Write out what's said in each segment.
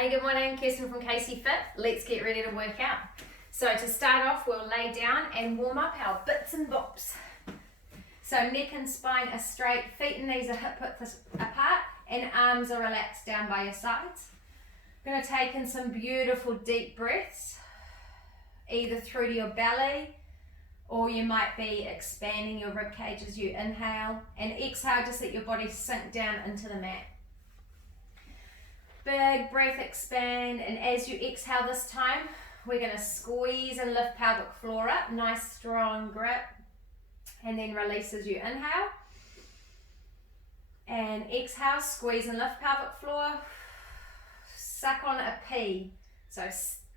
Hey, good morning, Kirstyn from KC Fit. Let's get ready to work out. So to start off, we'll lay down and warm up our bits and bobs. So neck and spine are straight, feet and knees are hip width apart, and arms are relaxed down by your sides. I'm going to take in some beautiful deep breaths, either through to your belly, or you might be expanding your rib cage as you inhale, and exhale, just let your body sink down into the mat. Big breath, expand, and as you exhale this time, we're going to squeeze and lift pelvic floor up, nice strong grip, and then release as you inhale. And exhale, squeeze and lift pelvic floor, suck on a P. So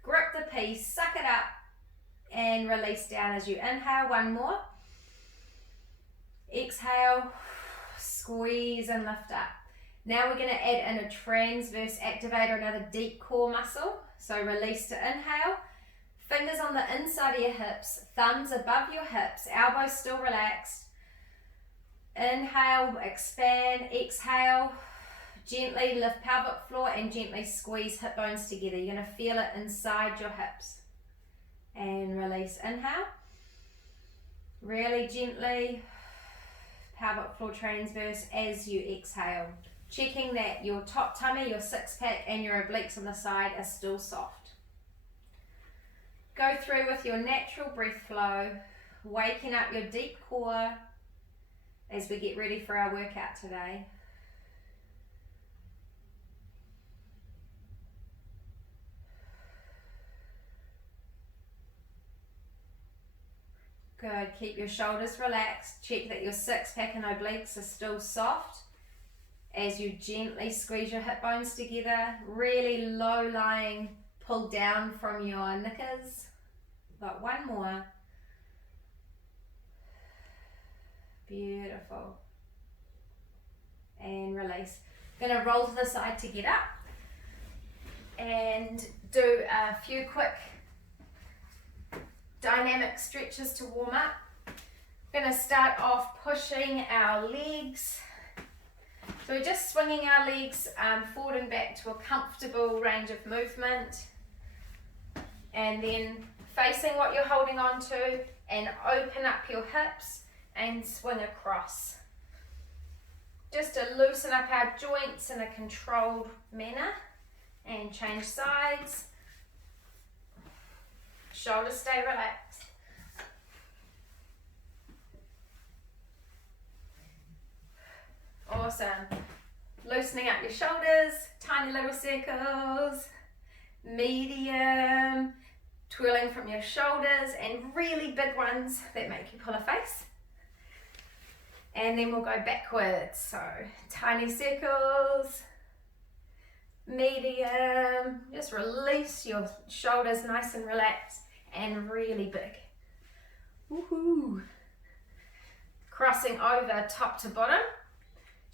grip the P, suck it up, and release down as you inhale. One more. Exhale, squeeze and lift up. Now we're going to add in a transverse activator, another deep core muscle. So release to inhale. Fingers on the inside of your hips, thumbs above your hips, elbows still relaxed. Inhale, expand, exhale. Gently lift pelvic floor and gently squeeze hip bones together. You're going to feel it inside your hips. And release, inhale. Really gently, pelvic floor transverse as you exhale. Checking that your top tummy, your six pack and your obliques on the side are still soft. Go through with your natural breath flow, waking up your deep core as we get ready for our workout today. Good, keep your shoulders relaxed. Check that your six pack and obliques are still soft. As you gently squeeze your hip bones together, really low lying, pull down from your knickers. Got one more. Beautiful. And release. Gonna roll to the side to get up and do a few quick dynamic stretches to warm up. Gonna start off pushing our legs. So we're just swinging our legs forward and back to a comfortable range of movement, and then facing what you're holding on to and open up your hips and swing across. Just to loosen up our joints in a controlled manner and change sides. Shoulders stay relaxed. Awesome. Loosening up your shoulders, tiny little circles, medium, twirling from your shoulders, and really big ones that make you pull a face. And then we'll go backwards. So tiny circles, medium, just release your shoulders nice and relaxed, and really big. Woohoo! Crossing over top to bottom.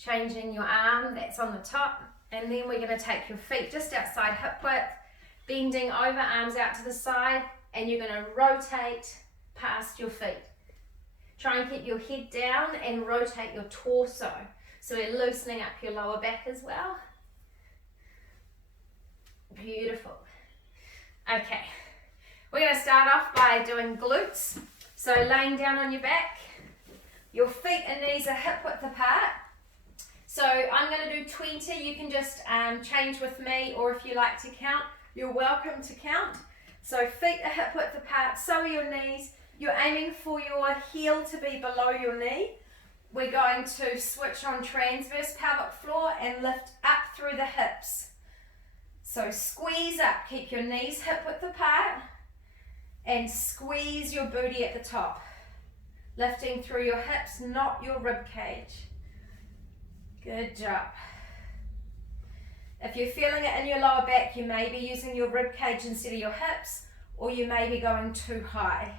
Changing your arm that's on the top, and then we're going to take your feet just outside hip width, bending over, arms out to the side, and you're going to rotate past your feet. Try and keep your head down and rotate your torso. So we're loosening up your lower back as well. Beautiful. Okay, we're going to start off by doing glutes. So laying down on your back, your feet and knees are hip width apart. So I'm going to do 20, you can just change with me, or if you like to count, you're welcome to count. So feet are hip width apart, so are your knees. You're aiming for your heel to be below your knee. We're going to switch on transverse pelvic floor and lift up through the hips. So squeeze up, keep your knees hip width apart, and squeeze your booty at the top. Lifting through your hips, not your rib cage. Good job. If you're feeling it in your lower back, you may be using your rib cage instead of your hips, or you may be going too high.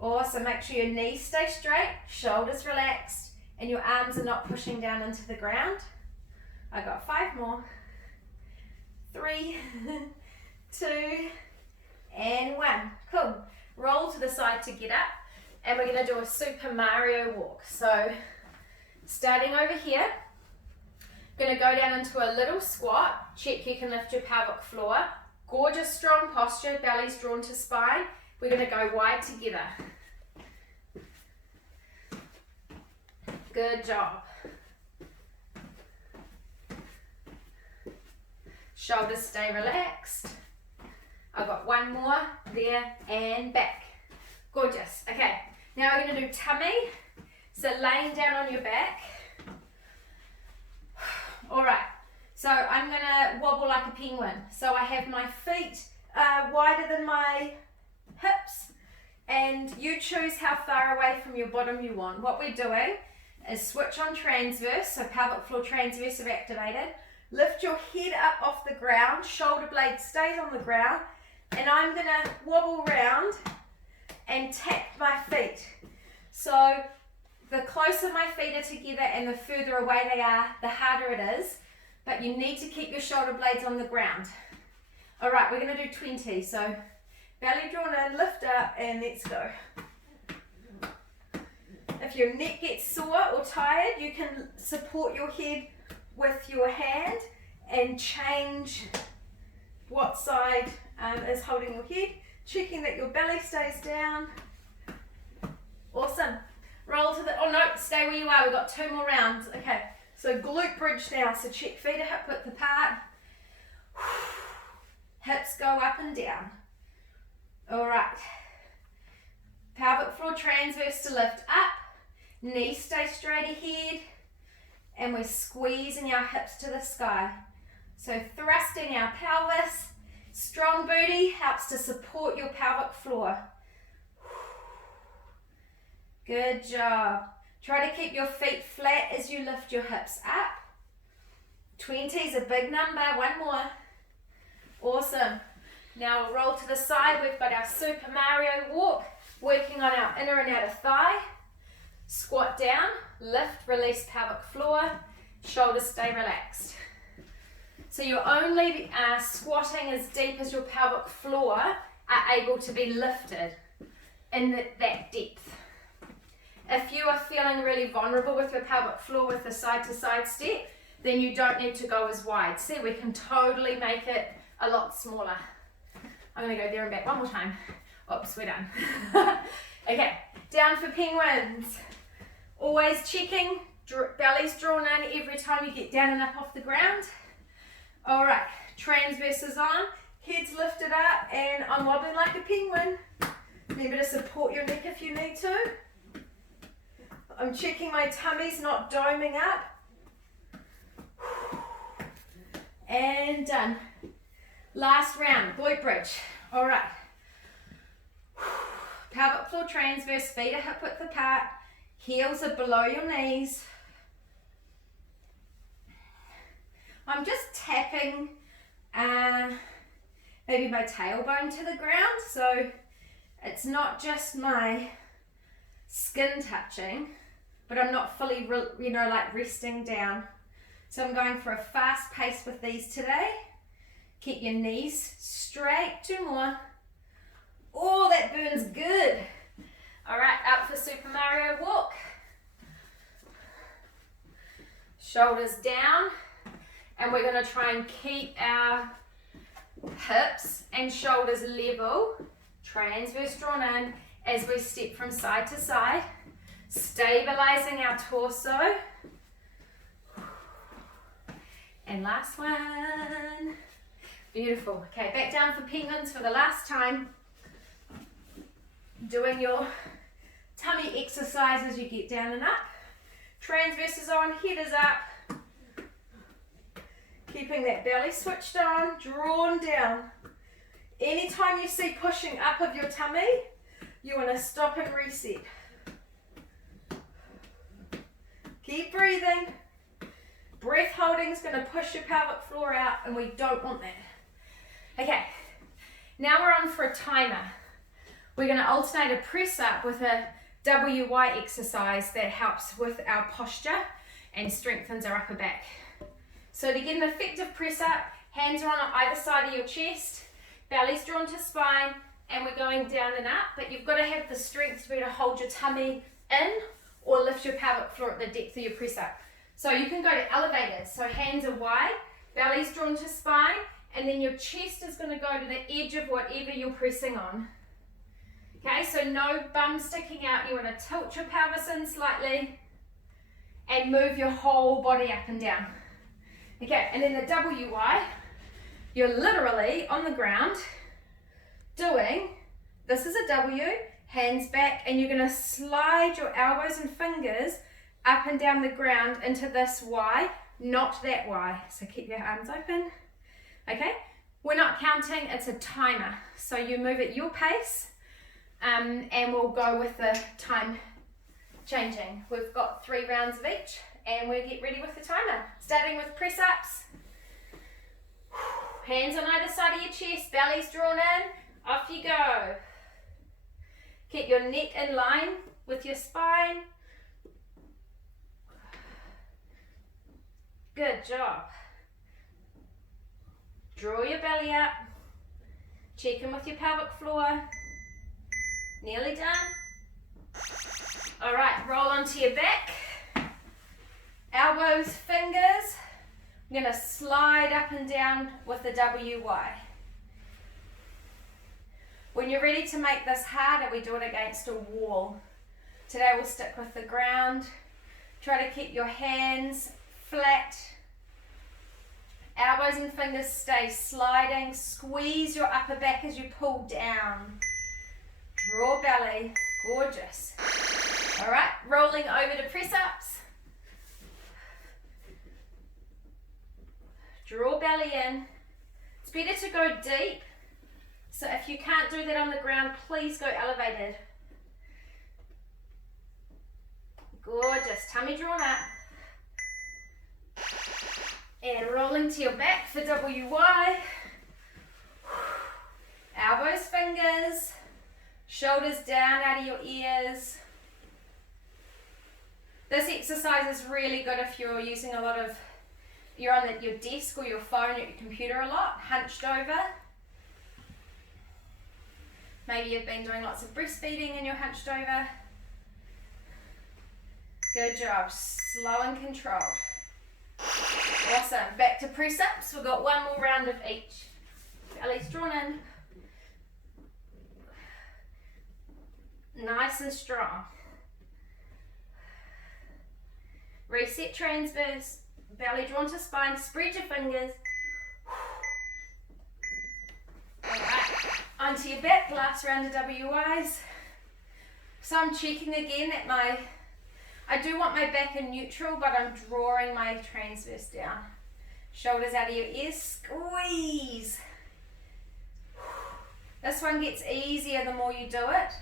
Also, make sure your knees stay straight, shoulders relaxed, and your arms are not pushing down into the ground. I got 5 more. 3, 2, and 1. Cool. Roll to the side to get up, and we're going to do a Super Mario walk. So starting over here, Going to go down into a little squat. Check you can lift your pelvic floor. Gorgeous strong posture, belly's drawn to spine. We're going to go wide together. Good job. Shoulders stay relaxed. I've got one more there and back. Gorgeous. Okay, now we're going to do tummy. So laying down on your back. All right, so I'm going to wobble like a penguin. So I have my feet wider than my hips, and you choose how far away from your bottom you want. What we're doing is switch on transverse, so pelvic floor transverse are activated. Lift your head up off the ground, shoulder blade stays on the ground, and I'm going to wobble around and tap my feet. So the closer my feet are together and the further away they are, the harder it is, but you need to keep your shoulder blades on the ground. All right, we're going to do 20, so belly drawn in, lift up, and let's go. If your neck gets sore or tired, you can support your head with your hand and change what side is holding your head, checking that your belly stays down. Awesome. Roll to the, oh no, stay where you are, we've got 2 more rounds. Okay, so glute bridge now, so check feet are hip width apart. Hips go up and down. All right. Pelvic floor transverse to lift up, knees stay straight ahead, and we're squeezing our hips to the sky. So thrusting our pelvis, strong booty helps to support your pelvic floor. Good job. Try to keep your feet flat as you lift your hips up. 20 is a big number, 1 more. Awesome. Now we'll roll to the side. We've got our Super Mario walk, working on our inner and outer thigh. Squat down, lift, release pelvic floor, shoulders stay relaxed. So you're only squatting as deep as your pelvic floor are able to be lifted in that depth. If you are feeling really vulnerable with your pelvic floor with the side to side step, then you don't need to go as wide. See, we can totally make it a lot smaller. I'm going to go there and back one more time. Oops, we're done. Okay, down for penguins. Always checking, belly's drawn in every time you get down and up off the ground. All right, transverse is on, head's lifted up, and I'm wobbling like a penguin. Remember to support your neck if you need to. I'm checking my tummy's not doming up. And done. Last round, glute bridge. All right. Pelvic floor transverse, feet are hip width apart, heels are below your knees. I'm just tapping maybe my tailbone to the ground, so it's not just my skin touching, but I'm not fully, like resting down. So I'm going for a fast pace with these today. Keep your knees straight. 2 more. Oh, that burns good. All right, up for Super Mario walk. Shoulders down, and we're going to try and keep our hips and shoulders level, transverse drawn in as we step from side to side, stabilizing our torso. And last one. Beautiful. Okay, back down for penguins for the last time. Doing your tummy exercise as you get down and up. Transverse is on, head is up. Keeping that belly switched on, drawn down. Anytime you see pushing up of your tummy, you want to stop and reset. Keep breathing. Breath holding is going to push your pelvic floor out, and we don't want that. Okay, now we're on for a timer. We're going to alternate a press up with a WY exercise that helps with our posture and strengthens our upper back. So to get an effective press up, hands are on either side of your chest, belly's drawn to spine, and we're going down and up, but you've got to have the strength to be able to hold your tummy in or lift your pelvic floor at the depth of your press up. So you can go to elevated. So hands are wide, belly's drawn to spine, and then your chest is going to go to the edge of whatever you're pressing on. Okay, so no bum sticking out. You want to tilt your pelvis in slightly and move your whole body up and down. Okay, and then the WY, you're literally on the ground doing, this is a W, hands back, and you're going to slide your elbows and fingers up and down the ground into this Y, not that Y. So keep your arms open. Okay, we're not counting, it's a timer. So you move at your pace, and we'll go with the time changing. We've got 3 rounds of each, and we'll get ready with the timer. Starting with press ups. Hands on either side of your chest, belly's drawn in, off you go. Keep your neck in line with your spine. Good job. Draw your belly up. Check in with your pelvic floor. Nearly done. All right, roll onto your back. Elbows, fingers. I'm going to slide up and down with the WY. When you're ready to make this harder, we do it against a wall. Today we'll stick with the ground. Try to keep your hands flat. Elbows and fingers stay sliding. Squeeze your upper back as you pull down. Draw belly. Gorgeous. All right, rolling over to press ups. Draw belly in. It's better to go deep. So if you can't do that on the ground, please go elevated. Gorgeous. Tummy drawn up. And rolling to your back for WY. Elbows, fingers. Shoulders down out of your ears. This exercise is really good if you're using a lot of, you're on your desk or your phone or your computer a lot, hunched over. Maybe you've been doing lots of breastfeeding and you're hunched over. Good job, slow and controlled. Awesome, back to press ups. We've got one more round of each. Belly's drawn in. Nice and strong. Reset transverse, belly drawn to spine, spread your fingers. Alright, onto your back, last round of WYs. So I'm checking again that I do want my back in neutral, but I'm drawing my transverse down. Shoulders out of your ears, squeeze. This one gets easier the more you do it.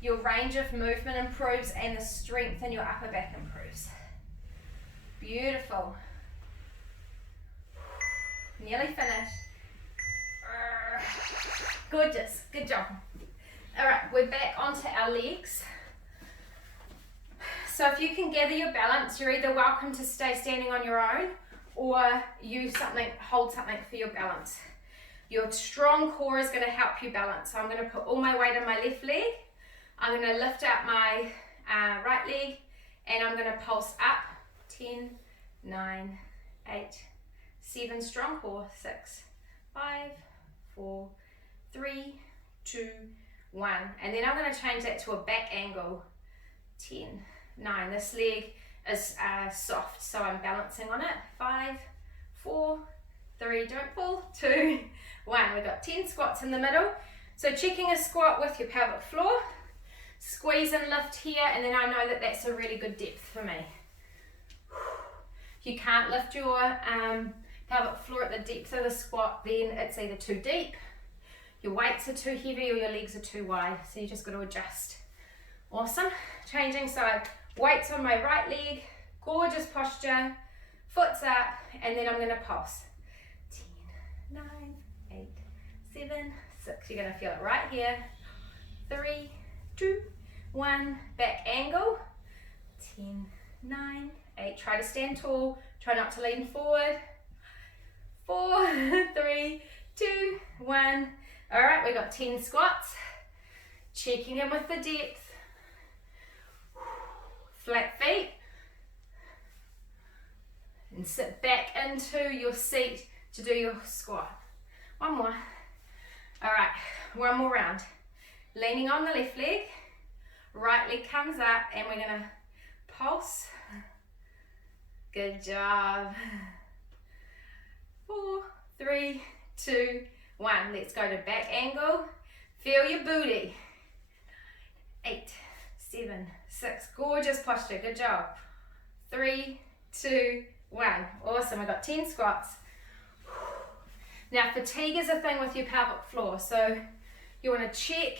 Your range of movement improves and the strength in your upper back improves. Beautiful. Nearly finished. Gorgeous, good job. All right, we're back onto our legs. So if you can gather your balance, you're either welcome to stay standing on your own or use something, hold something for your balance. Your strong core is going to help you balance. So I'm going to put all my weight on my left leg. I'm going to lift up my right leg and I'm going to pulse up. 10, 9, 8, 7, strong core, 6, 5, 4, 3, 2, 1. And then I'm going to change that to a back angle. 10, 9. This leg is soft, so I'm balancing on it. 5, 4, 3, don't fall, 2, 1. We've got 10 squats in the middle. So checking a squat with your pelvic floor. Squeeze and lift here, and then I know that that's a really good depth for me. If you can't lift your pelvic floor at the depth of the squat, then it's either too deep, your weights are too heavy, or your legs are too wide. So you just got to adjust. Awesome. Changing side. Weights on my right leg. Gorgeous posture. Foot's up, and then I'm going to pulse. 10, 9, 8, 7, 6. You're going to feel it right here. 3, 2, 1. Back angle. 10, 9, 8. Try to stand tall. Try not to lean forward. 4, 3, 2, 1. All right, we got 10 squats. Checking in with the depth. Flat feet. and sit back into your seat to do your squat. One more. All right, one more round. Leaning on the left leg, right leg comes up, and we're gonna pulse. Good job. 4, 3, 2, 1. Let's go to back angle. Feel your booty. 8, 7, 6. Gorgeous posture. Good job. 3, 2, 1. Awesome. I got 10 squats. Now, fatigue is a thing with your pelvic floor, so you want to check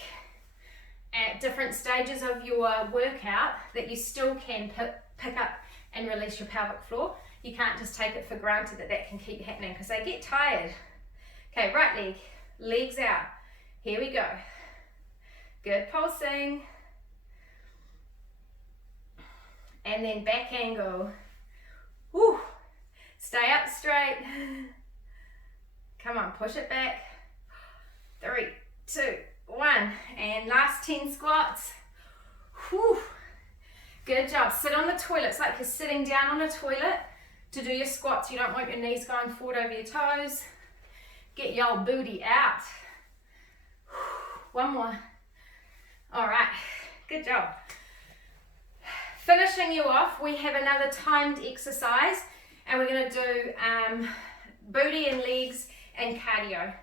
at different stages of your workout that you still can pick up and release your pelvic floor. You can't just take it for granted that that can keep happening because they get tired. Okay, right leg, legs out. Here we go. Good pulsing. And then back angle. Woo. Stay up straight. Come on, push it back. 3, 2, 1. And last 10 squats. Whew. Good job. Sit on the toilet. It's like you're sitting down on a toilet to do your squats. You don't want your knees going forward over your toes. Get your old booty out. One more. All right. Good job. Finishing you off, we have another timed exercise, and we're going to do booty and legs and cardio.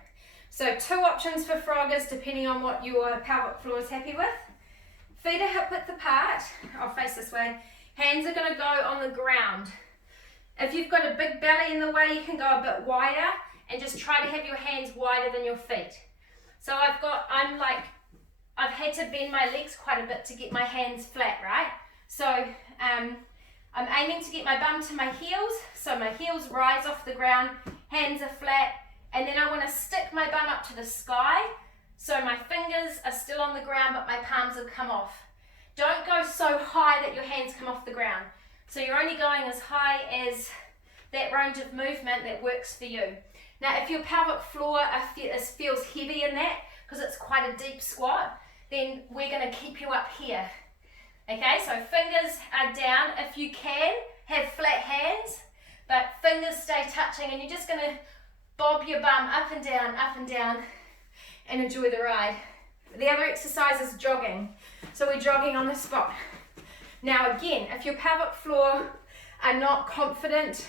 So 2 options for froggers depending on what your pelvic floor is happy with. Feet are hip width apart. I'll face this way. Hands are going to go on the ground. If you've got a big belly in the way, you can go a bit wider and just try to have your hands wider than your feet. So I've had to bend my legs quite a bit to get my hands flat, right? So I'm aiming to get my bum to my heels, so my heels rise off the ground, hands are flat, and then I want to stick my bum up to the sky, so my fingers are still on the ground but my palms have come off. Don't go so high that your hands come off the ground. So you're only going as high as that range of movement that works for you. Now if your pelvic floor feels heavy in that, because it's quite a deep squat, then we're going to keep you up here. Okay, so fingers are down. If you can, have flat hands, but fingers stay touching, and you're just going to bob your bum up and down, and enjoy the ride. The other exercise is jogging. So we're jogging on the spot. Now again, if your pelvic floor are not confident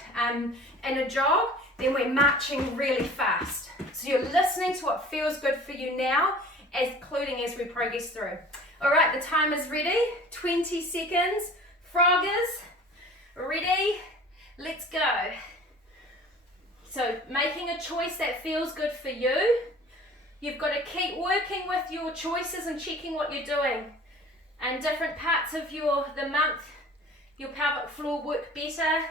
in a jog, then we're marching really fast. So you're listening to what feels good for you now, including as we progress through. All right, the time is ready. 20 seconds. Froggers, ready? Let's go. So making a choice that feels good for you. You've got to keep working with your choices and checking what you're doing. And different parts of the month, your pelvic floor work better.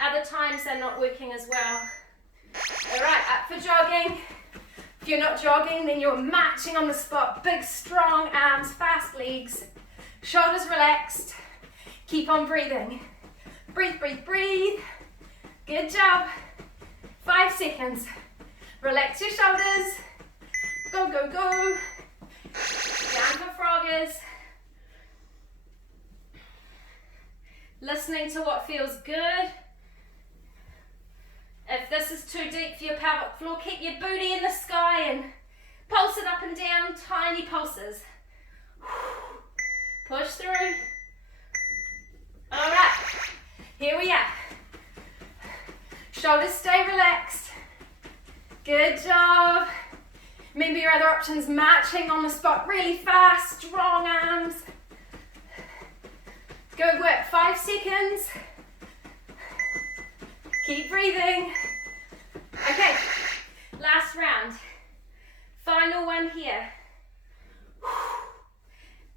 Other times they're not working as well. All right, up for jogging. If you're not jogging, then you're marching on the spot. Big, strong arms, fast legs. Shoulders relaxed. Keep on breathing. Breathe, breathe, breathe. Good job. 5 seconds. Relax your shoulders. Go, go, go. Down for froggers. Listening to what feels good. If this is too deep for your pelvic floor, keep your booty in the sky and pulse it up and down, tiny pulses. Push through. All right, here we are. Shoulders stay relaxed. Good job. Remember your other options, marching on the spot really fast, strong arms. Go work, 5 seconds. Keep breathing. Okay, last round. Final one here.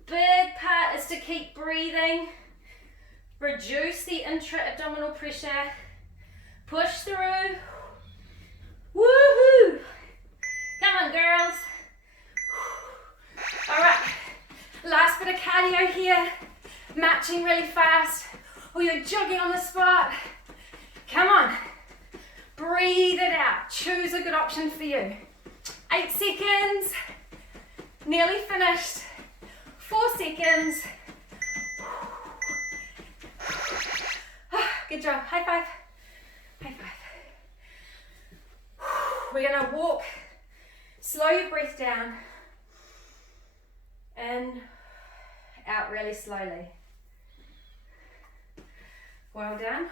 Big part is to keep breathing. Reduce the intra-abdominal pressure. Push through. Woohoo! Come on, girls. All right, last bit of cardio here. Marching really fast, or you're jogging on the spot. Come on, breathe it out. Choose a good option for you. 8 seconds, nearly finished. 4 seconds. Good job, high five. We're going to walk, slow your breath down, in, out really slowly. Well done.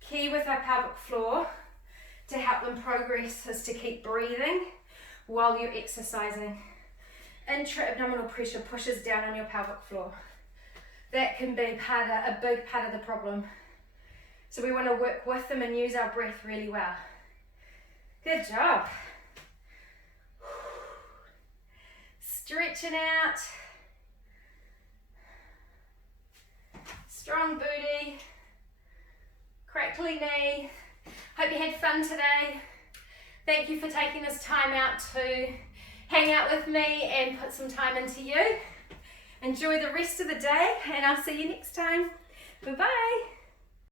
Key with our pelvic floor to help them progress is to keep breathing while you're exercising. Intra-abdominal pressure pushes down on your pelvic floor. That can be a big part of the problem. So we want to work with them and use our breath really well. Good job. Stretching out. Strong booty. Crackly knee. Hope you had fun today. Thank you for taking this time out to hang out with me and put some time into you. Enjoy the rest of the day, and I'll see you next time. Bye-bye.